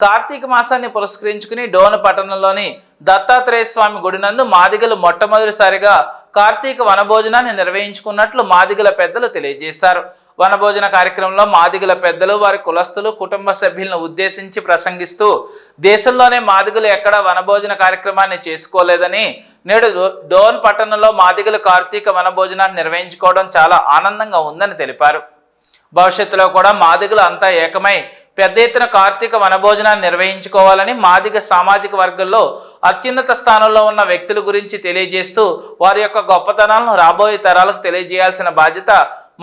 కార్తీక మాసాన్ని పురస్కరించుకుని డోన్ పట్టణంలోని దత్తాత్రేయ స్వామి గుడి నందు మాదిగలు మొట్టమొదటిసారిగా కార్తీక వనభోజనాన్ని నిర్వహించుకున్నట్లు మాదిగల పెద్దలు తెలియజేశారు. వనభోజన కార్యక్రమంలో మాదిగల పెద్దలు వారి కులస్తులు కుటుంబ సభ్యులను ఉద్దేశించి ప్రసంగిస్తూ దేశంలోనే మాదిగలు ఎక్కడ వనభోజన కార్యక్రమాన్ని చేసుకోలేదని నేడు డోన్ పట్టణంలో మాదిగలు కార్తీక వనభోజనాన్ని నిర్వహించుకోవడం చాలా ఆనందంగా ఉందని తెలిపారు. భవిష్యత్తులో కూడా మాదిగలు అంతా ఏకమై పెద్ద ఎత్తున కార్తీక వనభోజనాన్ని నిర్వహించుకోవాలని మాదిగ సామాజిక వర్గంలో అత్యున్నత స్థానంలో ఉన్న వ్యక్తుల గురించి తెలియజేస్తూ వారి యొక్క గొప్పతనాలను రాబోయే తరాలకు తెలియజేయాల్సిన బాధ్యత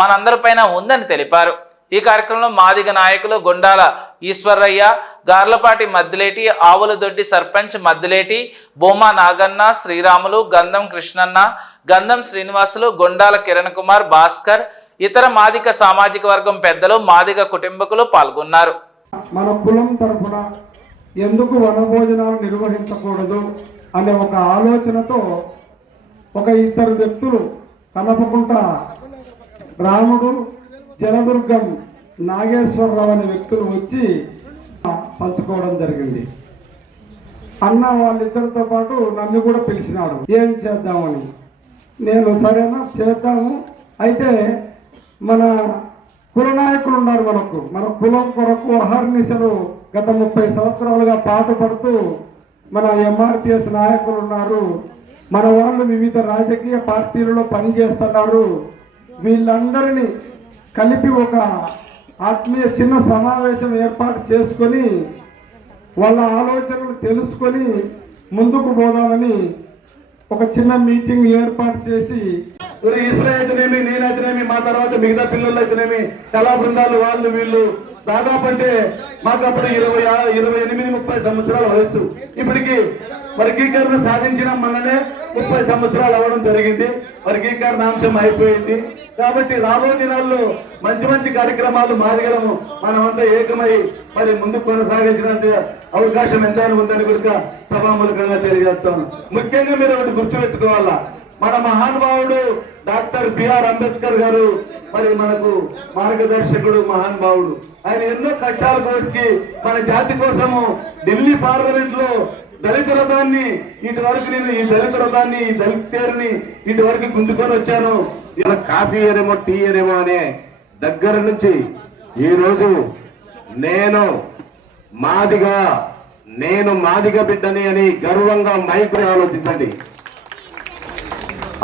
మనందరిపైన ఉందని తెలిపారు. ఈ కార్యక్రమంలో మాదిగ నాయకులు గుండాల ఈశ్వర్రయ్య గార్లపాటి మద్దిలేటి ఆవులదొడ్డి సర్పంచ్ మద్దిలేటి బొమ్మ నాగన్న శ్రీరాములు గంధం కృష్ణన్న గంధం శ్రీనివాసులు గుండాల కిరణ్ కుమార్ భాస్కర్ ఇతర మాదిక సామాజిక వర్గం పెద్దలు మాదిగ కుటుంబకులు పాల్గొన్నారు. మన కులం తరఫున ఎందుకు వనభోజనాలు నిర్వహించకూడదు అనే ఒక ఆలోచనతో ఒక ఇద్దరు వ్యక్తులు కలపకుండా రాముడు జలదుర్గం నాగేశ్వరరావు అనే వ్యక్తులు వచ్చి పంచుకోవడం జరిగింది. అన్న వాళ్ళిద్దరితో పాటు నన్ను కూడా పిలిచినాడు. ఏం చేద్దామని? నేను సరేనా? చేద్దాము. అయితే మన కుల నాయకులు ఉన్నారు మనకు. మన కులం కొరకు అహర్నిశలు గత ముప్పై సంవత్సరాలుగా పాటుపడుతూ మన ఎంఆర్పిఎస్ నాయకులు ఉన్నారు. మన వాళ్ళు వివిధ రాజకీయ పార్టీలలో పనిచేస్తున్నారు. వీళ్ళందరినీ కలిపి ఒక ఆత్మీయ చిన్న సమావేశం ఏర్పాటు చేసుకొని వాళ్ళ ఆలోచనలు తెలుసుకొని ముందుకు పోదామని ఒక చిన్న మీటింగ్ ఏర్పాటు చేసి మరి ఇస్రా అయితేనేమి నేనైతేనేమి మా తర్వాత మిగతా పిల్లలు అయితేనేమి కళా బృందాలు వాళ్ళు వీళ్ళు దాదాపు అంటే మాకు అప్పుడు ఇరవై ఇరవై ఎనిమిది ముప్పై సంవత్సరాల వయసు ఇప్పటికి వర్గీకరణ సాధించిన మననే ముప్పై సంవత్సరాలు అవ్వడం జరిగింది. వర్గీకరణ అంశం అయిపోయింది. కాబట్టి రాబో దినాల్లో మంచి మంచి కార్యక్రమాలు మాదిగలము మనమంతా ఏకమై మరి ముందు కొనసాగించినంత అవకాశం ఎంత ఉందని కూడా సభామూలకంగా తెలియజేస్తాను. ముఖ్యంగా మీరు ఒకటి గుర్తుపెట్టుకోవాలా? మన మహానుభావుడు డాక్టర్ బిఆర్ అంబేద్కర్ గారు మరి మనకు మార్గదర్శకుడు మహానుభావుడు. ఆయన ఎన్నో కష్టాలు వచ్చి మన జాతి కోసము ఢిల్లీ పార్లమెంట్లో దళిత రథాన్ని ఇటు వరకు నేను ఈ దళిత రథాన్ని ఈ దళిత పేరుని ఇటు వరకు గుంజుకొని వచ్చాను. ఇలా కాఫీ అనేమో టీ అనేమో అనే దగ్గర నుంచి ఈ రోజు నేను మాదిగా నేను మాదిగ బిడ్డని అని గర్వంగా మైకు ఆలోచించండి.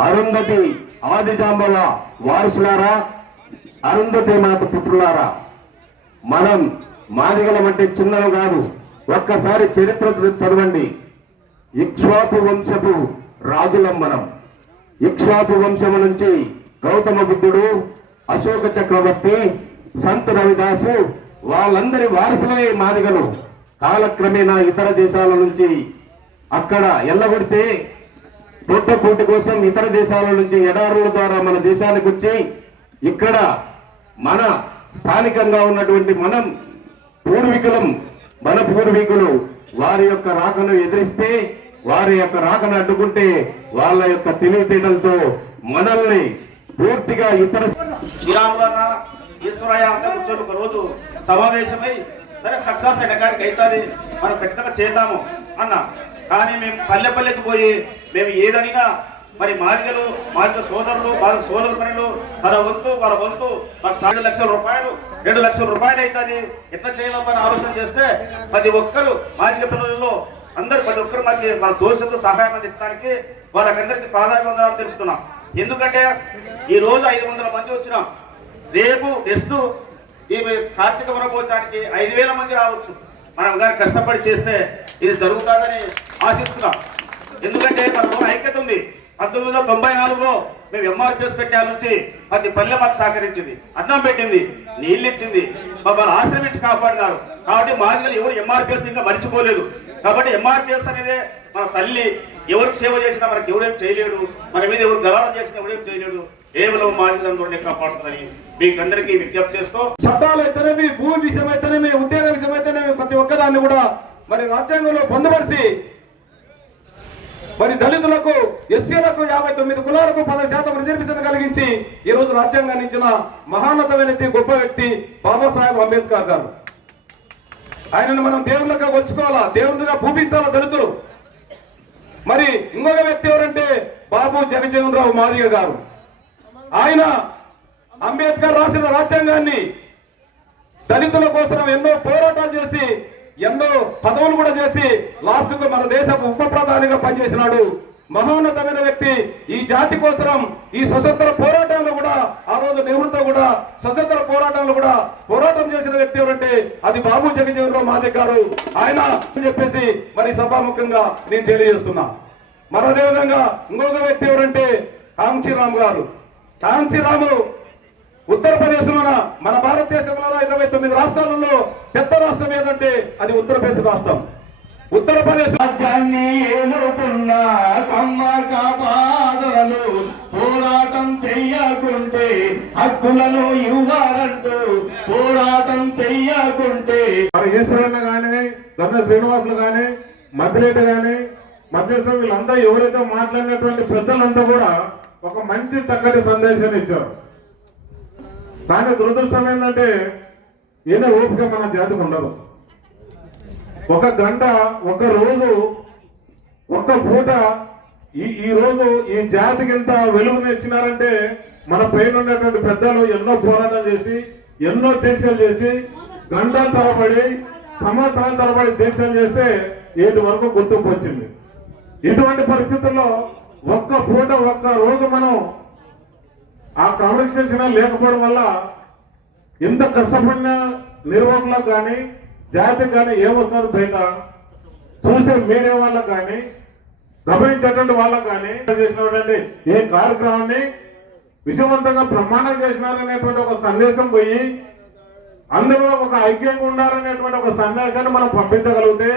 అరుంధతి ఆదిజాంబవ వారసులారా అరుంధతి మాత పుత్రులారా మనం మాదిగలం అంటే చిన్నలు కాదు. ఒక్కసారి చరిత్ర చదవండి. ఇక్ష్వాకు వంశపు రాజులం మనం. ఇక్ష్వాకు వంశము నుంచి గౌతమ బుద్ధుడు అశోక చక్రవర్తి సంత రవిదాసు వాళ్ళందరి వారసులే మాదిగలు. కాలక్రమేణా ఇతర దేశాల నుంచి అక్కడ ఎల్లగొడితే పొట్టపూటి కోసం ఇతర దేశాల నుంచి ఎడారుల ద్వారా మన దేశానికి వచ్చి ఇక్కడ మన స్థానికంగా ఉన్నటువంటి మనం పూర్వీకులం మన పూర్వీకులు వారి యొక్క రాకను ఎదిరిస్తే వారి యొక్క రాకను అడ్డుకుంటే వాళ్ళ యొక్క తెలివితేటలతో మనల్ని పూర్తిగా ఇతర శ్రీరాములన్న ఈశ్వరయ్య అంతా కూర్చొని ఒక రోజు సమావేశమై సరే సక్సెస్ ఎడగానికి అవుతుంది మనం ఖచ్చితంగా చేద్దాము అన్న. కానీ మేము పల్లె పల్లెకి పోయి మేము ఏదైనా మరి మార్గలు మార్గ సోదరులు మాదిగ సోదరు పనులు తన వంతు వాళ్ళ వంతు మాకు సాడు లక్షల రూపాయలు రెండు లక్షల రూపాయలు అవుతుంది. ఎట్లా చేయాలని ఆలోచన చేస్తే ప్రతి ఒక్కరు మార్గ పిల్లలలో అందరు ప్రతి ఒక్కరు మాకు మన దోషులతో సహాయం అందించడానికి వాళ్ళకందరికీ ప్రాధాన్యత తెలుపుతున్నాం. ఎందుకంటే ఈ రోజు ఐదు వందల మంది వచ్చినాం. రేపు నెక్స్ట్ ఈ కార్తీక వనభోజనానికి ఐదు వేల మంది రావచ్చు. మనం కానీ కష్టపడి చేస్తే ఇది జరుగుతుందని ఆశిస్తున్నాం. ఎందుకంటే మనకు ఐక్యత ఉంది. పంతొమ్మిది వందల తొంభై నాలుగులో మేము ఎంఆర్పిఎస్ పెట్టే నుంచి ప్రతి పల్లె మాకు సహకరించింది. అన్నం పెట్టింది నీళ్ళు ఇచ్చింది. మమ్మల్ని ఆశ్రమించి కాపాడినారు. కాబట్టి మా దగ్గర ఎవరు ఎంఆర్పిఎస్ ఇంకా మర్చిపోలేదు. కాబట్టి ఎంఆర్పిఎస్ అనేది మన తల్లి. ఎవరికి సేవ చేసినా మనకి ఎవరేం చేయలేడు. మన మీద ఎవరు గలాలం చేసినా ఎవరేం చేయలేడు. కేవలం మాదిగలందరినీ కాపాడుతుందని మీకు అందరికీ విజ్ఞప్తి చేస్తూ చట్టాలు అయితేనేమి భూమి విషయం అయితేనేమి ఉద్యోగ విషయం అయితేనేమి ప్రతి ఒక్కదాన్ని కూడా మరి రాజ్యాంగంలో పొందుపరిచి మరి దళితులకు ఎస్సీలకు యాభై తొమ్మిది కులాలకు పది శాతం రిజర్వేషన్ కలిగించి ఈ రోజు రాజ్యాంగాన్ని ఇచ్చిన మహాన్నతమైన గొప్ప వ్యక్తి బాబాసాహెబ్ అంబేద్కర్ గారు. ఆయనను మనం దేవుళ్ళగా వచ్చుకోవాలా దేవునిగా పూపించాలా దళితులు? మరి ఇంకొక వ్యక్తి ఎవరంటే బాబు జగజీవన్ రావు మారియ గారు. ఆయన అంబేద్కర్ రాసిన రాజ్యాంగాన్ని దళితుల కోసం ఎన్నో పోరాటాలు చేసి ఎన్నో పదవులు కూడా చేసి లాస్ట్ మన దేశపు ఉప ప్రధానిగా పనిచేసినాడు. మహోన్నతమైన వ్యక్తి. ఈ జాతి కోసం ఈ స్వతంత్ర పోరాటంలో కూడా ఆ రోజు నెహ్రూతో కూడా స్వతంత్ర పోరాటంలో కూడా పోరాటం చేసిన వ్యక్తి ఎవరంటే అది బాబు జగజీవనరావు మాదే గారు. ఆయన చెప్పేసి మరి సభాముఖంగా నేను తెలియజేస్తున్నా. మరి అదేవిధంగా ఇంకొక వ్యక్తి ఎవరంటే కాంచీరామ్ గారు. కాంచీరాము ఉత్తరప్రదేశ్ మన ఇరవై తొమ్మిది రాష్ట్రాలలో పెద్ద రాష్ట్రం ఏదంటే అది ఉత్తరప్రదేశ్ రాష్ట్రం. ఉత్తరప్రదేశ్ పోరాటం చెయ్యకుంటే హక్కులను ఇవ్వాలంటూ పోరాటం చెయ్యకుంటే ఈశ్వరన్న కానీ గంధ శ్రీనివాసులు కానీ మద్దిరెడ్డి కానీ మధ్యస్థం వీళ్ళంతా ఎవరైతే మాట్లాడినటువంటి పెద్దలంతా కూడా ఒక మంచి చక్కటి సందేశాన్ని ఇచ్చారు. కానీ దురదృష్టం ఏంటంటే ఈయన ఓపిక మన జాతికి ఉండదు. ఒక గంట ఒక రోజు ఒక్క పూట ఈ ఈ రోజు ఈ జాతికి ఎంత వెలుగుని ఇచ్చినారంటే మన పైన ఉన్నటువంటి పెద్దలు ఎన్నో పోరాటం చేసి ఎన్నో దీక్షలు చేసి గంటల తరబడి సంవత్సరాల తరబడి దీక్షలు చేస్తే ఏటి వరకు గుర్తింపు వచ్చింది. ఇటువంటి పరిస్థితుల్లో ఒక్క పూట ఒక్క రోజు మనం ఆ క్రమశిక్షణ లేకపోవడం వల్ల ఇంత కష్టపడిన నిర్వాహకులకు కానీ జాతికి కానీ ఏమొస్తుంది బయట? చూసే మీడియా వాళ్ళకు కానీ గమనించేటువంటి వాళ్ళకు కానీ చేసినటువంటి ఏ కార్యక్రమాన్ని విజయవంతంగా ప్రమాణం చేసినారనేటువంటి ఒక సందేశం పోయి అందరూ ఒక ఐక్యంగా ఉండాలనేటువంటి ఒక సందేశాన్ని మనం పంపించగలిగితే